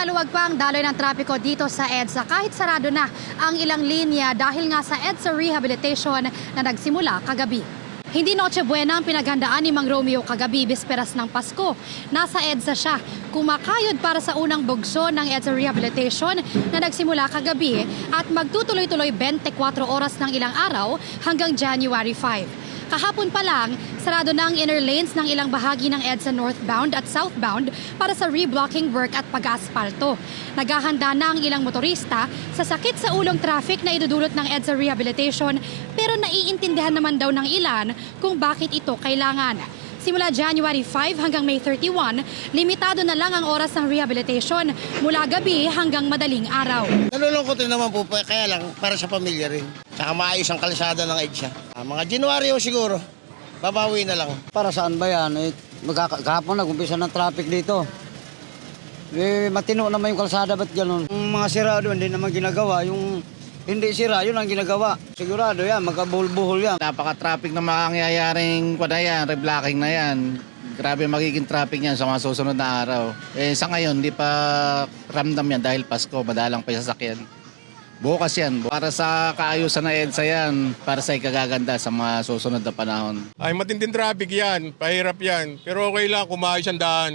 maluwag pa ang daloy ng trapiko dito sa EDSA kahit sarado na ang ilang linya dahil nga sa EDSA rehabilitation na nagsimula kagabi. Hindi Noche Buena ang pinaghandaan ni Mang Romeo kagabi, bisperas ng Pasko. Nasa EDSA siya, kumakayod para sa unang bugso ng EDSA rehabilitation na nagsimula kagabi at magtutuloy-tuloy 24 oras ng ilang araw hanggang January 5. Kahapon pa lang, sarado na ang inner lanes ng ilang bahagi ng EDSA northbound at southbound para sa reblocking work at pag-aspalto. Naghahanda na ang ilang motorista sa sakit sa ulong traffic na idudulot ng EDSA rehabilitation pero naiintindihan naman daw ng ilan kung bakit ito kailangan. Simula January 5 hanggang May 31, limitado na lang ang oras ng rehabilitation mula gabi hanggang madaling araw. Nalulungkot rin naman po, kaya lang para sa pamilya rin. Tsaka maayos ang kalsada ng EDSA. Mga January siguro, babawi na lang. Para saan ba yan? Kahapon nag-umpisa ng traffic dito. Matino naman yung kalsada, ba't gano'n? Yung mga sira doon, hindi naman ginagawa. Yung hindi sira, yun ang ginagawa. Sigurado yan, magkabuhol-buhol yan. Napaka-traffic na mangyayaring reblocking na yan. Grabe magiging traffic yan sa mga susunod na araw. Sa ngayon, hindi pa ramdam yan dahil Pasko, madalang pa yung sasakyan. Bukas yan. Para sa kaayusan na EDSA yan, para sa ikagaganda sa mga susunod na panahon. Ay matinding traffic yan, pahirap yan. Pero okay lang, kumayos ang daan.